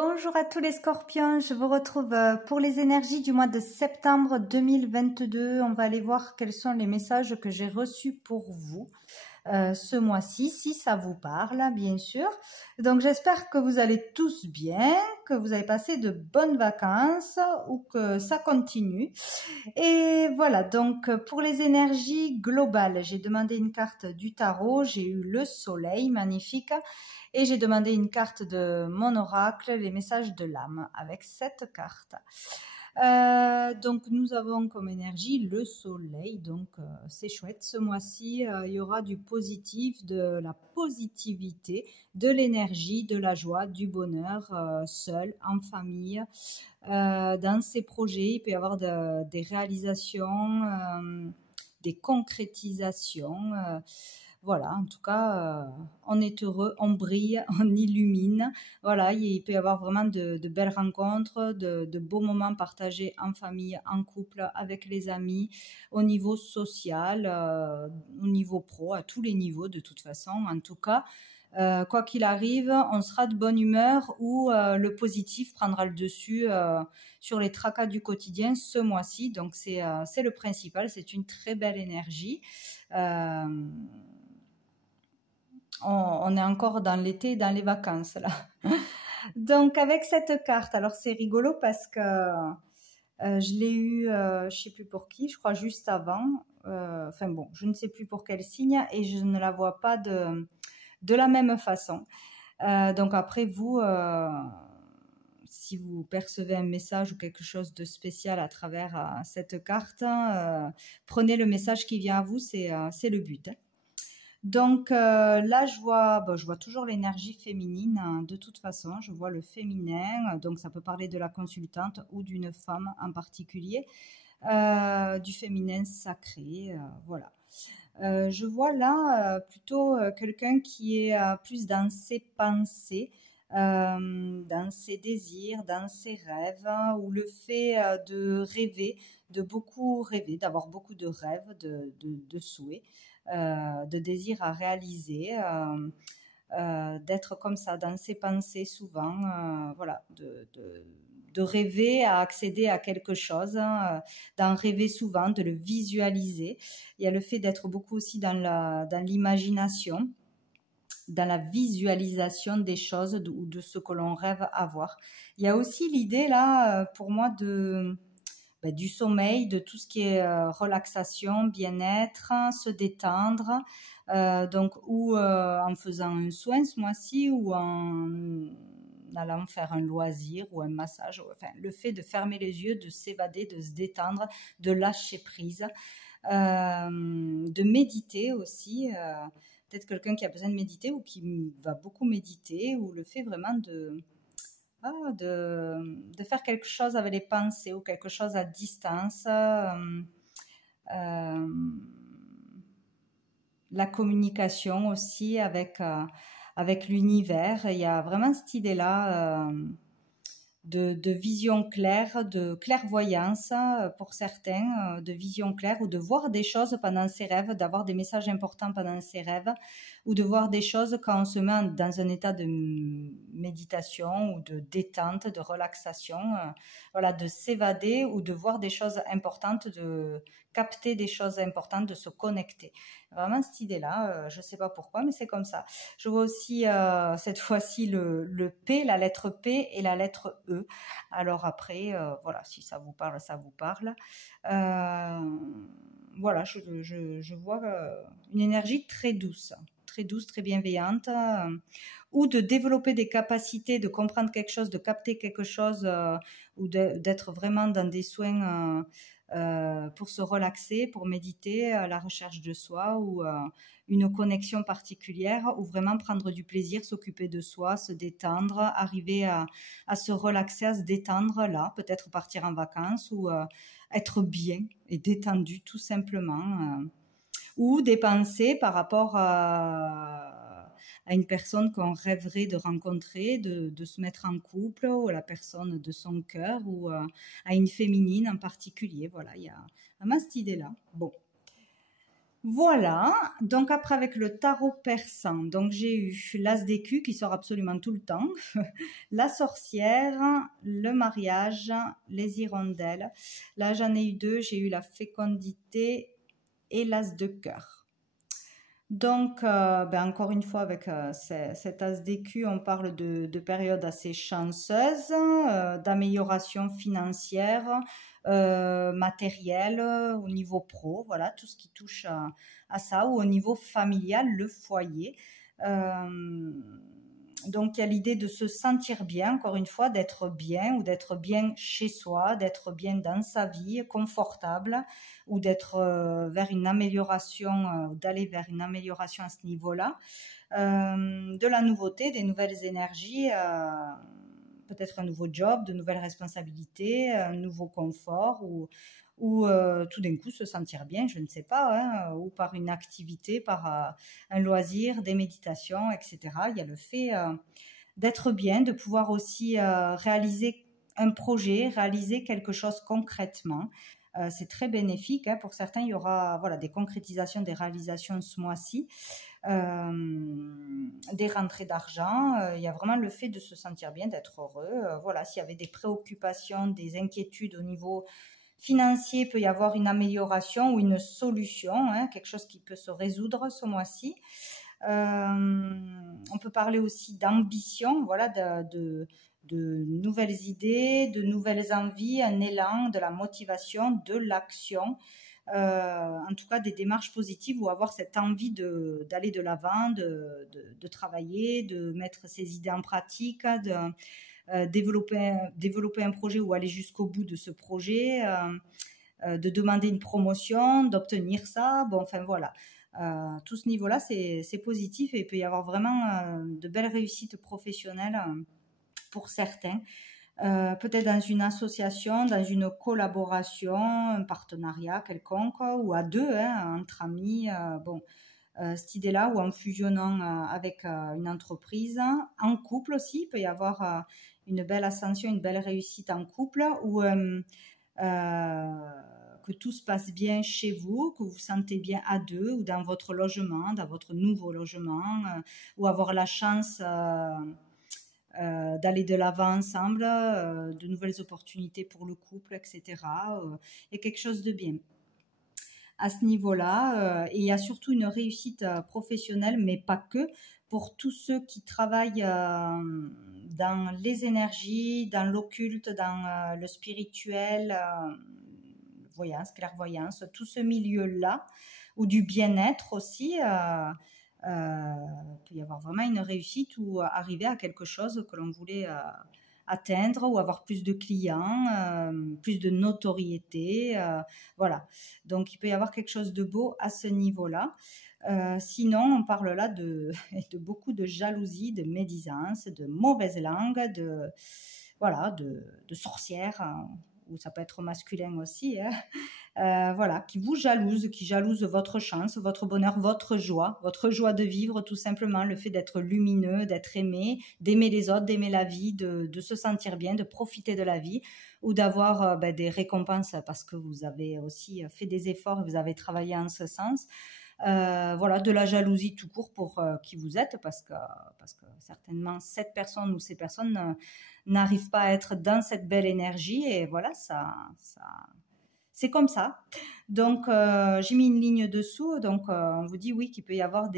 Bonjour à tous les scorpions, je vous retrouve pour les énergies du mois de septembre 2022. On va aller voir quels sont les messages que j'ai reçus pour vous ce mois-ci, si ça vous parle, bien sûr. Donc j'espère que vous allez tous bien, que vous avez passé de bonnes vacances ou que ça continue. Et voilà, donc pour les énergies globales, j'ai demandé une carte du tarot, j'ai eu le soleil, magnifique. Et j'ai demandé une carte de mon oracle, les messages de l'âme, avec cette carte. Donc nous avons comme énergie le soleil, donc c'est chouette. Ce mois-ci, il y aura du positif, de la positivité, de l'énergie, de la joie, du bonheur, seul, en famille, dans ces projets. Il peut y avoir des réalisations, des concrétisations. Voilà, en tout cas, on est heureux, on brille, on illumine. Voilà, il peut y avoir vraiment de belles rencontres, de beaux moments partagés en famille, en couple, avec les amis, au niveau social, au niveau pro, à tous les niveaux de toute façon. En tout cas, quoi qu'il arrive, on sera de bonne humeur ou le positif prendra le dessus sur les tracas du quotidien ce mois-ci. Donc c'est le principal, c'est une très belle énergie. On est encore dans l'été, dans les vacances là. Donc avec cette carte, alors c'est rigolo parce que je l'ai eu, je sais plus pour qui, je crois juste avant. Enfin bon, je ne sais plus pour quel signe et je ne la vois pas de la même façon. Donc après vous, si vous percevez un message ou quelque chose de spécial à travers cette carte, prenez le message qui vient à vous, c'est le but. Donc là, je vois toujours l'énergie féminine, hein, de toute façon. Je vois le féminin, donc ça peut parler de la consultante ou d'une femme en particulier, du féminin sacré, voilà. Je vois là plutôt quelqu'un qui est plus dans ses pensées, dans ses désirs, dans ses rêves, hein, ou le fait de rêver, de beaucoup rêver, d'avoir beaucoup de rêves, de souhaits, de désirs à réaliser, d'être comme ça dans ses pensées souvent, voilà, de rêver à accéder à quelque chose, hein, d'en rêver souvent, de le visualiser. Il y a le fait d'être beaucoup aussi dans l'imagination, dans la visualisation des choses ou de ce que l'on rêve avoir. Il y a aussi l'idée là, pour moi, du sommeil, de tout ce qui est relaxation, bien-être, se détendre, donc ou en faisant un soin ce mois-ci ou en allant faire un loisir ou un massage, enfin le fait de fermer les yeux, de s'évader, de se détendre, de lâcher prise, de méditer aussi, peut-être quelqu'un qui a besoin de méditer ou qui va beaucoup méditer, ou le fait vraiment de faire quelque chose avec les pensées ou quelque chose à distance, la communication aussi avec l'univers. Il y a vraiment cette idée-là de vision claire, de clairvoyance pour certains, de vision claire, ou de voir des choses pendant ses rêves, d'avoir des messages importants pendant ses rêves, ou de voir des choses quand on se met dans un état de méditation ou de détente, de relaxation, voilà, de s'évader ou de voir des choses importantes, de capter des choses importantes, de se connecter. Vraiment cette idée-là, je ne sais pas pourquoi, mais c'est comme ça. Je vois aussi cette fois-ci le P, la lettre P et la lettre E. Alors après, voilà, si ça vous parle, ça vous parle. Voilà, je vois une énergie très douce, très bienveillante, ou de développer des capacités, de comprendre quelque chose, de capter quelque chose, ou d'être vraiment dans des soins pour se relaxer, pour méditer, à la recherche de soi, ou une connexion particulière, ou vraiment prendre du plaisir, s'occuper de soi, se détendre, arriver à se relaxer, à se détendre là, peut-être partir en vacances, ou être bien et détendu tout simplement, ou des pensées par rapport à une personne qu'on rêverait de rencontrer, de se mettre en couple, ou à la personne de son cœur, ou à une féminine en particulier. Voilà, il y a vraiment cette idée-là. Bon. Voilà, donc après avec le tarot persan, donc j'ai eu l'as d'écu qui sort absolument tout le temps, la sorcière, le mariage, les hirondelles. Là j'en ai eu deux, j'ai eu la fécondité et l'as de cœur. Donc, encore une fois, avec cet as d'écu, on parle de périodes assez chanceuses, d'amélioration financière, matérielle, au niveau pro, voilà, tout ce qui touche à ça, ou au niveau familial, le foyer. Euh, donc, il y a l'idée de se sentir bien, encore une fois, d'être bien ou d'être bien chez soi, d'être bien dans sa vie, confortable, ou d'être vers une amélioration, d'aller vers une amélioration à ce niveau-là. De la nouveauté, des nouvelles énergies, peut-être un nouveau job, de nouvelles responsabilités, un nouveau confort ou tout d'un coup se sentir bien, je ne sais pas, hein, ou par une activité, par un loisir, des méditations, etc. Il y a le fait d'être bien, de pouvoir aussi réaliser un projet, réaliser quelque chose concrètement. C'est très bénéfique. Hein. Pour certains, il y aura voilà, des concrétisations, des réalisations ce mois-ci, des rentrées d'argent. Il y a vraiment le fait de se sentir bien, d'être heureux. Voilà, s'il y avait des préoccupations, des inquiétudes au niveau financier, il peut y avoir une amélioration ou une solution, hein, quelque chose qui peut se résoudre ce mois-ci. On peut parler aussi d'ambition, voilà, de nouvelles idées, de nouvelles envies, un élan, de la motivation, de l'action. En tout cas, des démarches positives ou avoir cette envie d'aller de l'avant, de travailler, de mettre ses idées en pratique, développer un projet ou aller jusqu'au bout de ce projet, de demander une promotion, d'obtenir ça. Bon, enfin voilà. Tout ce niveau-là, c'est positif et il peut y avoir vraiment de belles réussites professionnelles pour certains. Peut-être dans une association, dans une collaboration, un partenariat quelconque ou à deux, hein, entre amis. Bon, cette idée-là ou en fusionnant avec une entreprise, en couple aussi, il peut y avoir une belle ascension, une belle réussite en couple ou que tout se passe bien chez vous, que vous vous sentez bien à deux ou dans votre logement, dans votre nouveau logement, ou avoir la chance d'aller de l'avant ensemble, de nouvelles opportunités pour le couple, etc. Et quelque chose de bien à ce niveau-là. Et il y a surtout une réussite professionnelle, mais pas que, pour tous ceux qui travaillent dans les énergies, dans l'occulte, dans le spirituel, voyance, clairvoyance, tout ce milieu-là, ou du bien-être aussi. Il peut y avoir vraiment une réussite ou arriver à quelque chose que l'on voulait atteindre ou avoir plus de clients, plus de notoriété. Voilà. Donc, il peut y avoir quelque chose de beau à ce niveau-là. Sinon, on parle là de beaucoup de jalousie, de médisance, de mauvaise langue, voilà, de sorcières, ou ça peut être masculin aussi, hein. Voilà, qui jalouse votre chance, votre bonheur, votre joie de vivre tout simplement, le fait d'être lumineux, d'être aimé, d'aimer les autres, d'aimer la vie, de se sentir bien, de profiter de la vie ou d'avoir des récompenses parce que vous avez aussi fait des efforts et vous avez travaillé en ce sens. Voilà, de la jalousie tout court pour qui vous êtes parce que certainement cette personne ou ces personnes n'arrivent pas à être dans cette belle énergie et voilà, ça c'est comme ça. Donc, j'ai mis une ligne dessous. Donc, on vous dit oui qu'il peut y avoir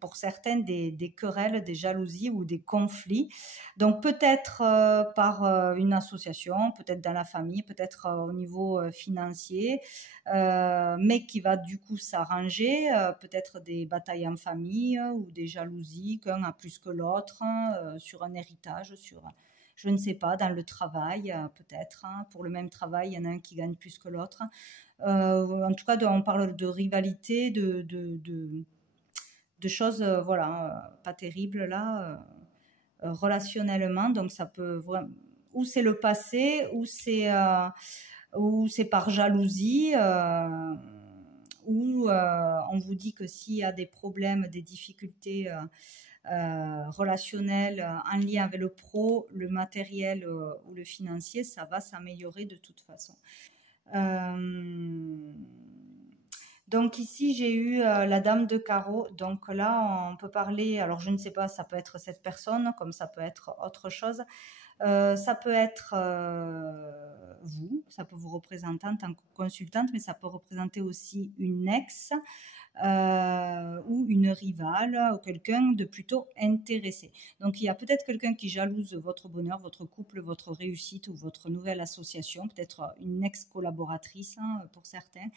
pour certaines des querelles, des jalousies ou des conflits. Donc, peut-être par une association, peut-être dans la famille, peut-être au niveau financier, mais qui va du coup s'arranger. Peut-être des batailles en famille ou des jalousies, qu'un a plus que l'autre sur un héritage, sur je ne sais pas, dans le travail, peut-être. Hein, pour le même travail, il y en a un qui gagne plus que l'autre. En tout cas, on parle de rivalité, de choses, voilà, pas terribles là, relationnellement. Donc, ça peut vraiment. Ou c'est le passé, ou c'est par jalousie, ou on vous dit que s'il y a des problèmes, des difficultés relationnel en lien avec le pro, le matériel ou le financier, ça va s'améliorer de toute façon. Donc ici, j'ai eu la dame de carreau. Donc là, on peut parler, alors je ne sais pas, ça peut être cette personne, comme ça peut être autre chose. Ça peut être vous, ça peut vous représenter en tant que consultante, mais ça peut représenter aussi une ex ou une rivale ou quelqu'un de plutôt intéressé. Donc il y a peut-être quelqu'un qui jalouse votre bonheur, votre couple, votre réussite ou votre nouvelle association, peut-être une ex-collaboratrice hein, pour certains.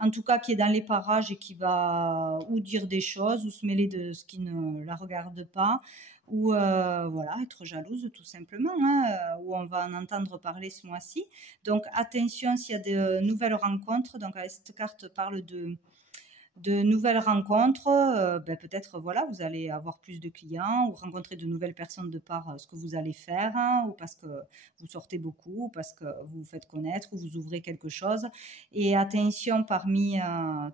En tout cas, qui est dans les parages et qui va ou dire des choses ou se mêler de ce qui ne la regarde pas ou voilà, être jalouse tout simplement, hein, où on va en entendre parler ce mois-ci. Donc attention s'il y a de nouvelles rencontres. Donc cette carte parle de nouvelles rencontres, peut-être voilà, vous allez avoir plus de clients ou rencontrer de nouvelles personnes de par ce que vous allez faire hein, ou parce que vous sortez beaucoup, ou parce que vous vous faites connaître ou vous ouvrez quelque chose. Et attention parmi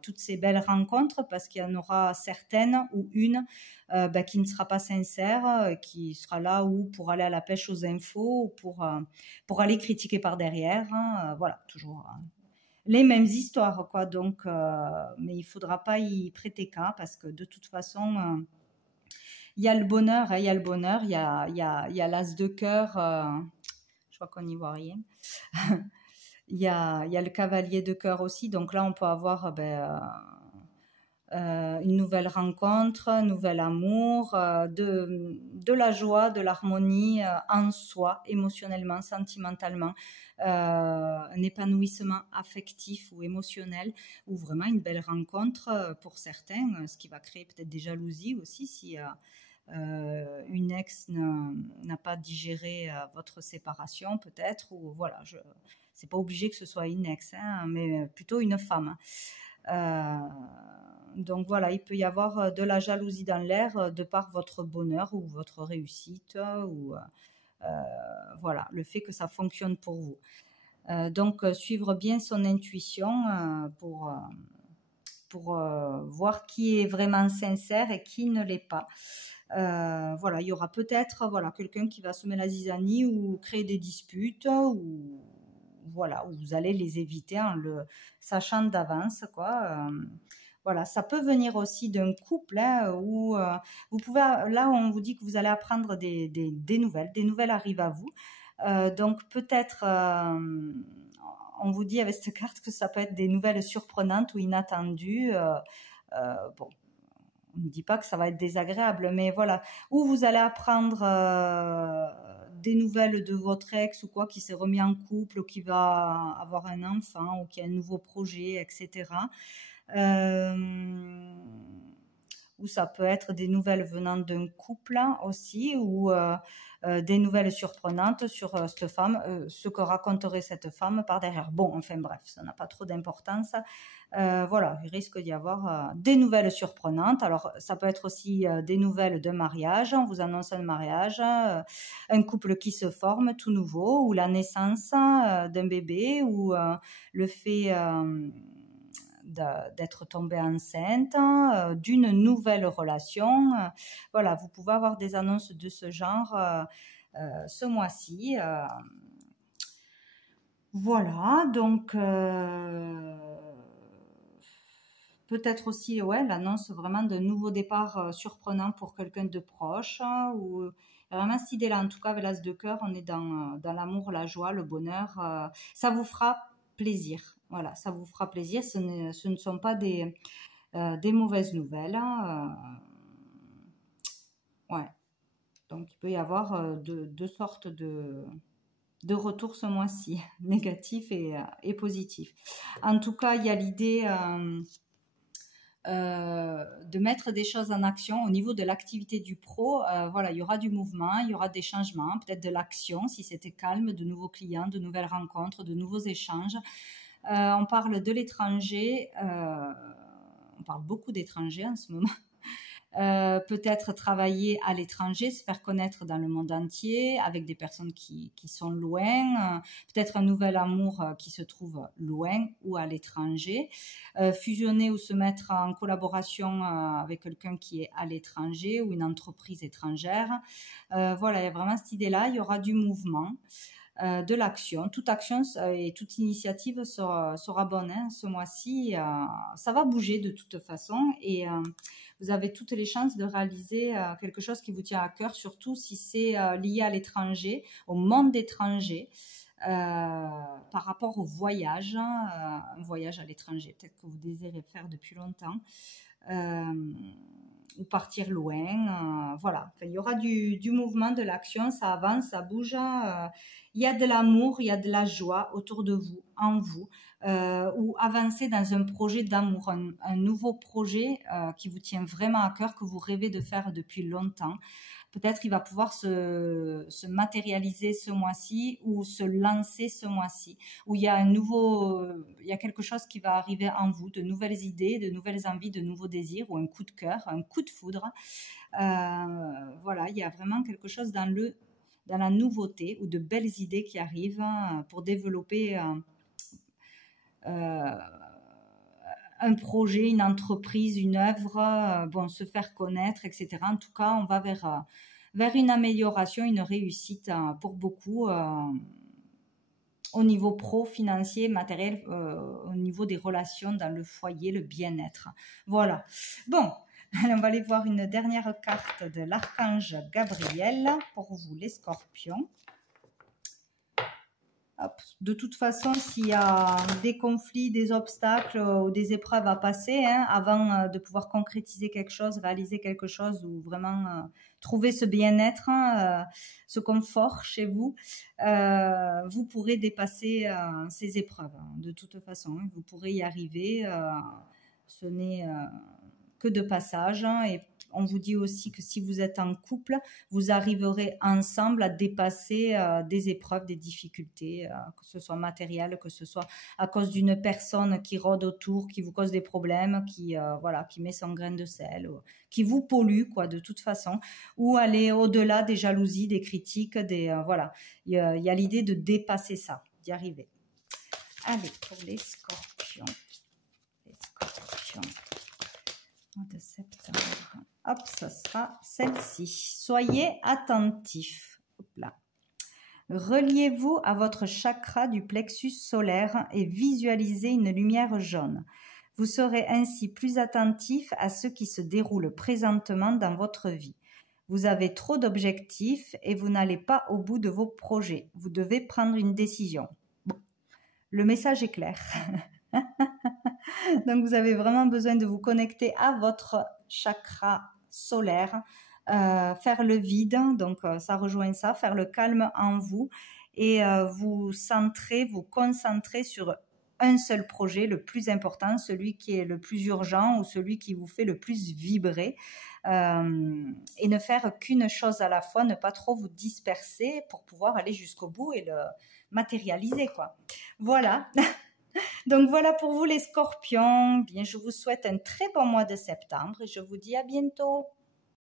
toutes ces belles rencontres parce qu'il y en aura certaines ou une qui ne sera pas sincère, qui sera là ou pour aller à la pêche aux infos ou pour aller critiquer par derrière. Hein, voilà, toujours les mêmes histoires, quoi. Donc, mais il faudra pas y prêter cas parce que de toute façon, il y a le bonheur, hein, il y a le bonheur, il y a l'as de cœur. Je crois qu'on n'y voit rien. Il y a le cavalier de cœur aussi. Donc là, on peut avoir une nouvelle rencontre, un nouvel amour, de la joie, de l'harmonie en soi, émotionnellement, sentimentalement, un épanouissement affectif ou émotionnel, ou vraiment une belle rencontre pour certains, ce qui va créer peut-être des jalousies aussi si une ex n'a pas digéré votre séparation peut-être, ou voilà, c'est pas obligé que ce soit une ex, hein, mais plutôt une femme. Donc voilà, il peut y avoir de la jalousie dans l'air de par votre bonheur ou votre réussite ou voilà, le fait que ça fonctionne pour vous. Donc suivre bien son intuition pour voir qui est vraiment sincère et qui ne l'est pas. Voilà, il y aura peut-être voilà, quelqu'un qui va semer la zizanie ou créer des disputes ou voilà, où vous allez les éviter en le sachant d'avance, quoi. Voilà, ça peut venir aussi d'un couple hein, où vous pouvez, là on vous dit que vous allez apprendre des nouvelles arrivent à vous. Donc peut-être, on vous dit avec cette carte que ça peut être des nouvelles surprenantes ou inattendues. Bon, on ne dit pas que ça va être désagréable, mais voilà, où vous allez apprendre des nouvelles de votre ex ou quoi, qui s'est remis en couple ou qui va avoir un enfant ou qui a un nouveau projet, etc. Ou ça peut être des nouvelles venant d'un couple aussi, ou des nouvelles surprenantes sur cette femme, ce que raconterait cette femme par derrière. Bon, enfin bref, ça n'a pas trop d'importance. Voilà, il risque d'y avoir des nouvelles surprenantes. Alors, ça peut être aussi des nouvelles d'un mariage. On vous annonce un mariage, un couple qui se forme tout nouveau, ou la naissance d'un bébé, ou le fait d'être tombée enceinte, d'une nouvelle relation. Voilà, vous pouvez avoir des annonces de ce genre ce mois-ci. Voilà, donc peut-être aussi ouais, l'annonce vraiment d'un nouveau départ surprenant pour quelqu'un de proche. Ou vraiment cette idée-là, en tout cas avec l'as de cœur, on est dans l'amour, la joie, le bonheur. Ça vous fera plaisir. Voilà, ça vous fera plaisir. Ce ne sont pas des mauvaises nouvelles. Ouais. Donc il peut y avoir deux sortes de retours ce mois-ci, négatifs et positifs. En tout cas, il y a l'idée de mettre des choses en action au niveau de l'activité du pro. Voilà, il y aura du mouvement, il y aura des changements, peut-être de l'action si c'était calme, de nouveaux clients, de nouvelles rencontres, de nouveaux échanges. On parle de l'étranger, on parle beaucoup d'étrangers en ce moment. Peut-être travailler à l'étranger, se faire connaître dans le monde entier avec des personnes qui sont loin, peut-être un nouvel amour qui se trouve loin ou à l'étranger, fusionner ou se mettre en collaboration avec quelqu'un qui est à l'étranger ou une entreprise étrangère. Voilà, il y a vraiment cette idée-là, il y aura du mouvement. de l'action. Toute action et toute initiative sera bonne hein, ce mois-ci. Ça va bouger de toute façon et vous avez toutes les chances de réaliser quelque chose qui vous tient à cœur, surtout si c'est lié à l'étranger, au monde étranger. Par rapport au voyage, un voyage à l'étranger, peut-être que vous désirez faire depuis longtemps, ou partir loin, voilà. Enfin, il y aura du mouvement, de l'action, ça avance, ça bouge, il y a de l'amour, il y a de la joie autour de vous, en vous, ou avancer dans un projet d'amour, un nouveau projet qui vous tient vraiment à cœur, que vous rêvez de faire depuis longtemps. Peut-être qu'il va pouvoir se matérialiser ce mois-ci ou se lancer ce mois-ci, où il y a il y a quelque chose qui va arriver en vous, de nouvelles idées, de nouvelles envies, de nouveaux désirs, ou un coup de cœur, un coup de foudre. Voilà, il y a vraiment quelque chose dans la nouveauté ou de belles idées qui arrivent pour développer un projet, une entreprise, une œuvre, bon, se faire connaître, etc. En tout cas, on va vers une amélioration, une réussite pour beaucoup au niveau pro, financier, matériel, au niveau des relations dans le foyer, le bien-être. Voilà. Bon, on va aller voir une dernière carte de l'archange Gabriel pour vous, les scorpions. Hop. De toute façon, s'il y a des conflits, des obstacles ou des épreuves à passer, hein, avant de pouvoir concrétiser quelque chose, réaliser quelque chose ou vraiment trouver ce bien-être, ce confort chez vous, vous pourrez dépasser ces épreuves. Hein, de toute façon, hein, vous pourrez y arriver. Ce n'est que de passage. Hein, et on vous dit aussi que si vous êtes en couple, vous arriverez ensemble à dépasser des épreuves, des difficultés, que ce soit matériel, que ce soit à cause d'une personne qui rôde autour, qui vous cause des problèmes, qui met son grain de sel, qui vous pollue, quoi, de toute façon, ou aller au-delà des jalousies, des critiques, voilà. Il y a l'idée de dépasser ça, d'y arriver. Allez, pour les scorpions. Les scorpions. De septembre. Hop, ça sera celle-ci. Soyez attentifs. Hop là. Reliez-vous à votre chakra du plexus solaire et visualisez une lumière jaune. Vous serez ainsi plus attentif à ce qui se déroule présentement dans votre vie. Vous avez trop d'objectifs et vous n'allez pas au bout de vos projets. Vous devez prendre une décision. Bon. Le message est clair. Donc, vous avez vraiment besoin de vous connecter à votre chakra solaire, faire le vide, donc ça rejoint ça, faire le calme en vous et vous concentrer sur un seul projet, le plus important, celui qui est le plus urgent ou celui qui vous fait le plus vibrer et ne faire qu'une chose à la fois, ne pas trop vous disperser pour pouvoir aller jusqu'au bout et le matérialiser, quoi. Voilà. Donc voilà pour vous les scorpions. Bien, je vous souhaite un très bon mois de septembre et je vous dis à bientôt.